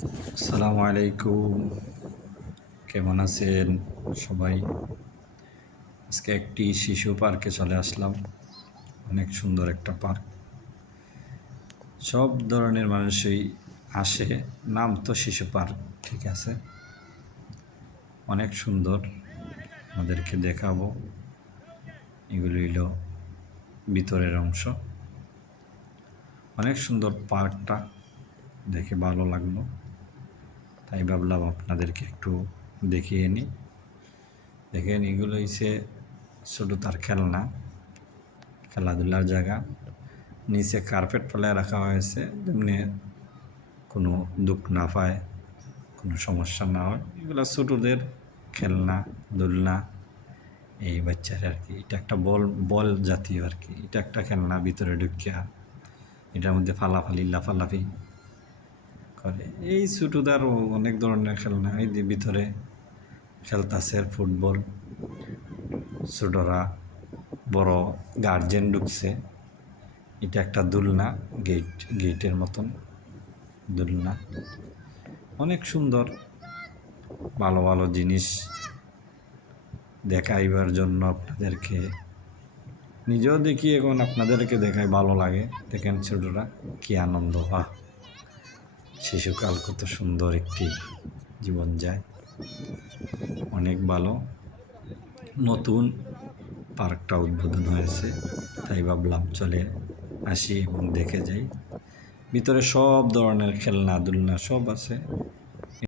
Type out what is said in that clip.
আসসালামু আলাইকুম, কেমন আছেন সবাই? আজকে একটি শিশু পার্কে চলে আসলাম। অনেক সুন্দর একটা পার্ক, সব ধরনের মানুষই আসে। নাম তো শিশু পার্ক, ঠিক আছে। অনেক সুন্দর, আমাদেরকে দেখাবো। এগুলি হলো ভিতরের অংশ। অনেক সুন্দর পার্কটা, দেখে ভালো লাগলো, তাই ভাবলাম আপনাদেরকে একটু দেখিয়ে নিই। দেখেন, এগুলো হচ্ছে ছোটো তার খেলনা, খেলাধুলার জায়গা। নিচে কার্পেট ফেলে রাখা হয়েছে, যেমনি কোনো দুঃখ না পায়, কোনো সমস্যা না হয়। এগুলো ছোটোদের খেলনা, দোলনা, এই বাচ্চারা আর কি। এটা একটা বল বল জাতীয় আর কি। এটা একটা খেলনা, ভিতরে ঢুকিয়া এটার মধ্যে ফালাফালি লাফালাফি করে। এই ছোটোদের অনেক ধরনের খেলনা, এই যে ভিতরে খেলতেছে ফুটবল। ছোটরা, বড় গার্জেন ঢুকছে। এটা একটা দোলনা, গেটের মতন দোলনা। অনেক সুন্দর, ভালো ভালো জিনিস দেখাইবার জন্য আপনাদেরকে, নিজেও দেখি এখন আপনাদেরকে দেখাই, ভালো লাগে। দেখেন ছোটরা কি আনন্দ! বাহ, শিশুকাল কত সুন্দর একটি জীবন যায়। অনেক ভালো। নতুন পার্কটা উদ্বোধন হয়েছে, তাই ভাবলাম চলে আসি এবং দেখে যাই। ভিতরে সব ধরনের খেলনা দুলনা সব আছে।